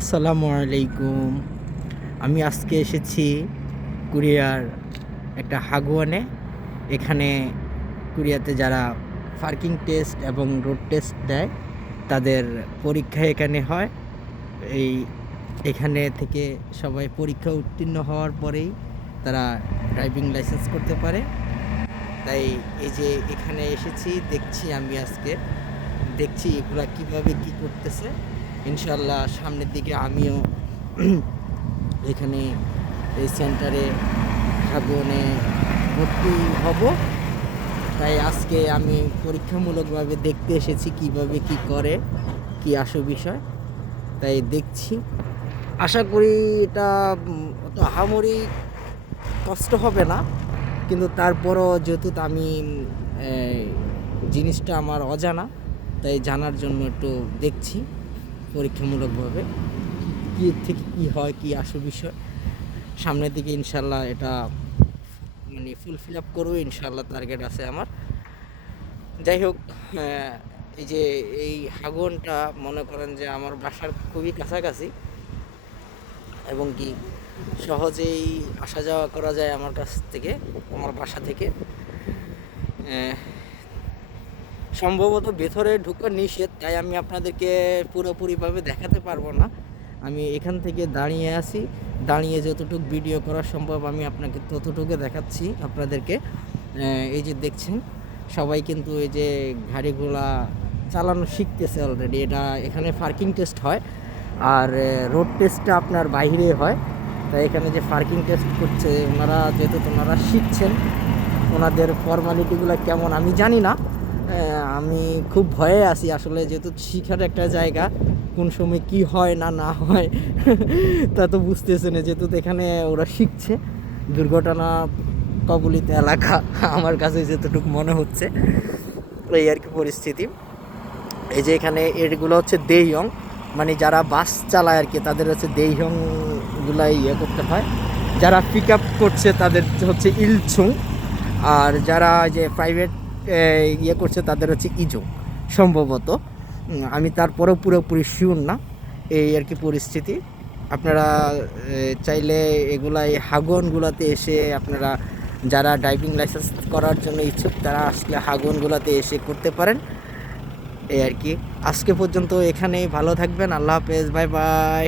আসসালামু আলাইকুম। আমি আজকে এসেছি কোরিয়ার একটা হাগুয়ানে। এখানে কোরিয়াতে যারা পার্কিং টেস্ট এবং রোড টেস্ট দেয় তাদের পরীক্ষা এখানে হয়। এই এখানে থেকে সবাই পরীক্ষা উত্তীর্ণ হওয়ার পরেই তারা ড্রাইভিং লাইসেন্স করতে পারে। তাই এই যে এখানে এসেছি, আমি আজকে দেখছি এগুলা কীভাবে কী করতেছে। ইনশাল্লাহ সামনের দিকে আমিও এখানে এই সেন্টারে হাগুয়ানে ভর্তি হব। তাই আজকে আমি পরীক্ষামূলকভাবে দেখতে এসেছি কিভাবে কি করে, কি আসল বিষয়। তাই দেখছি, আশা করি এটা অত আহামরি কষ্ট হবে না, কিন্তু তারপরও যেহেতু আমি জিনিসটা আমার অজানা, তাই জানার জন্য একটু দেখছি পরীক্ষামূলকভাবে কী থেকে কী হয়, কি আসল বিষয়। সামনের দিকে ইনশাল্লাহ এটা ফুলফিল আপ করবো, ইনশাল্লাহ টার্গেট আছে আমার। যাই হোক, এই যে এই হাগুয়ানটা মনে করেন যে আমার বাসার খুবই কাছাকাছি এবং কি সহজেই আসা যাওয়া করা যায় আমার কাছ থেকে, আমার বাসা থেকে। সম্ভবত ভেতরে ঢোকা নিষেধ, তাই আমি আপনাদেরকে পুরোপুরিভাবে দেখাতে পারবো না। আমি এখান থেকে দাঁড়িয়ে যতটুকু ভিডিও করা সম্ভব আমি আপনাকে ততটুকু দেখাচ্ছি আপনাদেরকে। এই যে দেখছেন সবাই কিন্তু এই যে গাড়িগুলা চালানো শিখতেছে অলরেডি। এখানে পার্কিং টেস্ট হয়, আর রোড টেস্টটা আপনার বাইরে হয়। তাই এখানে যে পার্কিং টেস্ট করছে ওনারা শিখছেন। ওনাদের ফর্মালিটিগুলো কেমন আমি জানি না। আমি খুব ভয়ে আছি আসলে, যেহেতু শিখার একটা জায়গা, কোন সময় কি হয় না হয় তা তো বুঝতেছে না। যেহেতু এখানে ওরা শিখছে, দুর্ঘটনা কবলিত এলাকা আমার কাছে যতটুকু মনে হচ্ছে, এই আর কি পরিস্থিতি। এই যে এখানে এগুলো হচ্ছে দেইয়ং, মানে যারা বাস চালায় আর কি, তাদের হচ্ছে দেইয়ংগুলাই করতে হয়। যারা পিক আপ করছে তাদের হচ্ছে ইলছুং, আর যারা যে প্রাইভেট করছে তাদের হচ্ছে ইজো সম্ভবত। আমি তারপরেও পুরোপুরি শিওর না, এই আর কি পরিস্থিতি। আপনারা চাইলে এই হাগুয়ানগুলোতে এসে আপনারা যারা ড্রাইভিং লাইসেন্স করার জন্য ইচ্ছুক তারা আসলে হাগুয়ানগুলোতে এসে করতে পারেন। এই আর কি, আজকে পর্যন্ত এখানেই। ভালো থাকবেন, আল্লাহ হাফেজ, বাই বাই।